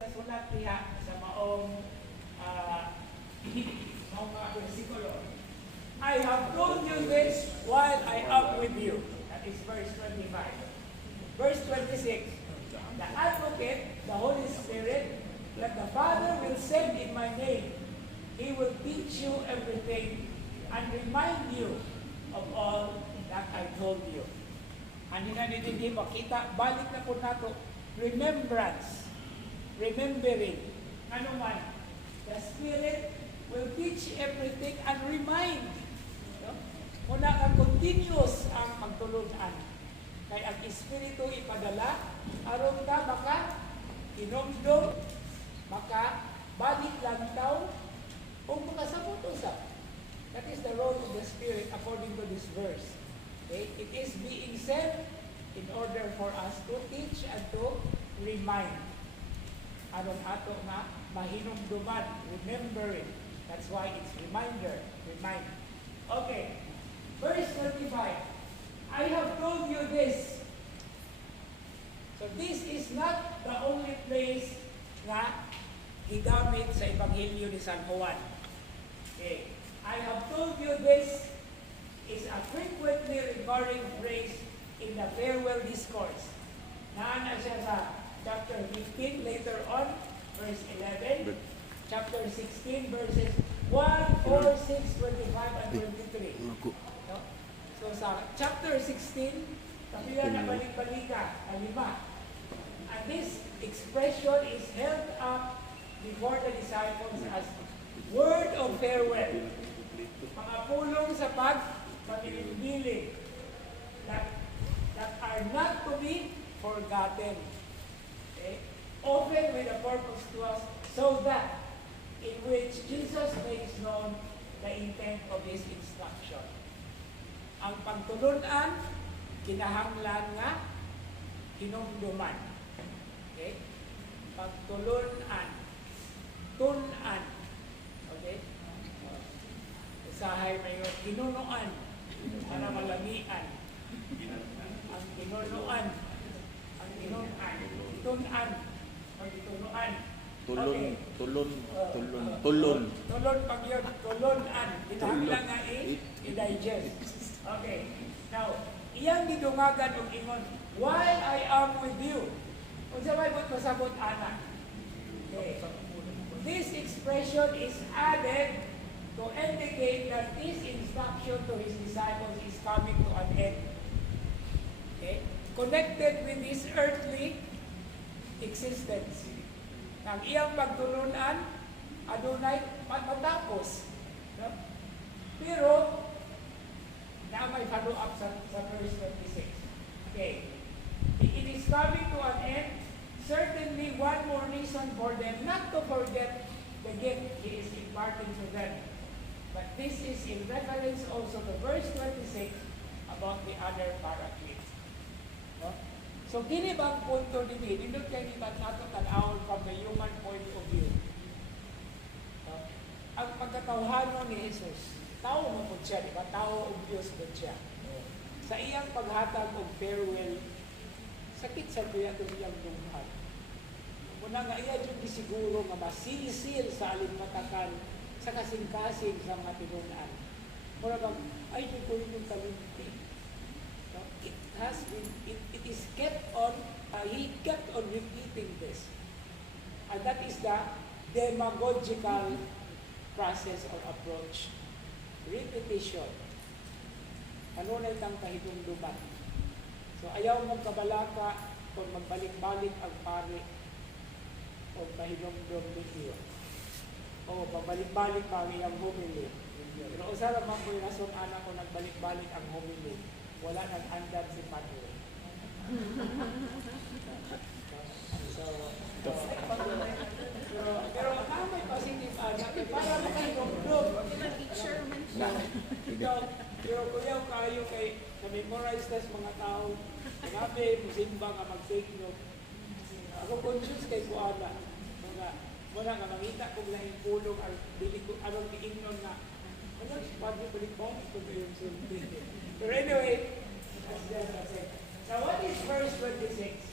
Sulat niya sa maong mga versikulo. I have told you this while I am with you. That is verse 25. Verse 26. The Advocate, the Holy Spirit, that the Father will send in my name, He will teach you everything and remind you of all that I told you. Ano na hindi makita, balik na po nato, remembrance. Remembering, ano man, the Spirit will teach everything and remind. No? Muna ang continuous ang pagtulunan. Kaya ang Espiritu ipadala, aron ka maka inomdom, maka balik lang taon, o makasabot usap. That is the role of the Spirit according to this verse. Okay? It is being sent in order for us to teach and to remind. Aron ato nga mahinumduman, remembering. That's why it's reminder, remind. Okay, verse 25. I have told you this. So this is not the only place na gigamit sa Ebanghelyo ni San Juan. Okay, I have told you this is a frequently recurring phrase in the farewell discourse. Naana siya sa chapter 15, later on, verse 11, chapter 16, verses 1, 4, 6, 25, and 23. No? So sa chapter 16, kapila na balik-balika, kalima. And this expression is held up before the disciples as word of farewell. Mga pulong sa pag-pagililing that are not to be forgotten. Okay? Often with a purpose to us, so that in which Jesus makes known the intent of His instruction. Ang pagtulunan, kinahanglan nga, hinumduman. Okay? Pagtulunan, tunan. Okay? Usahay may kinunuan, para malamian. Ang kinunuan, ang kinunan, tunan, pagitunuan. Tulon, tulon. Tulon pag yun, tulunan. Kinahanglan nga i-digest. Okay. Now, iyang gidungagan og ingon, while I am with you. Kung sa may masabot anak. Okay. This expression is added to indicate that this instruction to His disciples is coming to an end. Okay? Connected with His earthly existence. Ang iyang pagtulunan, adunay matapos. No? Pero, na may follow-up sa verse 26. Okay. It is coming to an end. Certainly, one more reason for them not to forget the gift He is imparting to them. But this is in reference also to verse 26 about the other paraclete. No? So, kini bang punto din, nindot kayo ni nato tanawon from the human point of view. No? Ang pagkatawhanon ni Jesus, tao mo po siya, di ba? Tao o Diyos po siya. Sa iyang paghatag og farewell, sakit sa kuya ito iyang lunghan. Muna nga iya dyan siguro nga masisil sa alimpatakan sa kasing-kasing sa mga tinunan. Muna bang, ay, dyan ko yung talinti. No? It is kept on, he kept on repeating this. And that is the demagogical process or approach. Repetition. Ano na itang kahitungduman? So ayaw mong kabalaka kung magbalik-balik ang pari o mahinumdum ninyo. O magbalik-balik pari ang homily. Pero usara man po yung rason anak ko nagbalik-balik ang homily. Wala nang andan si Padre. Pero may positive anak, para makahinumdum. Pero kuyaw kayo kay na-memorize tas mga tao, sinabi, musimba nga mag-take note. Ako conscious kay Kuana. Muna nga mangita kong lahing pulong, anong giingnon nga, ano, Padre balik-balik ko ba yung sulti. Pero anyway, that's it. Now what is verse 26?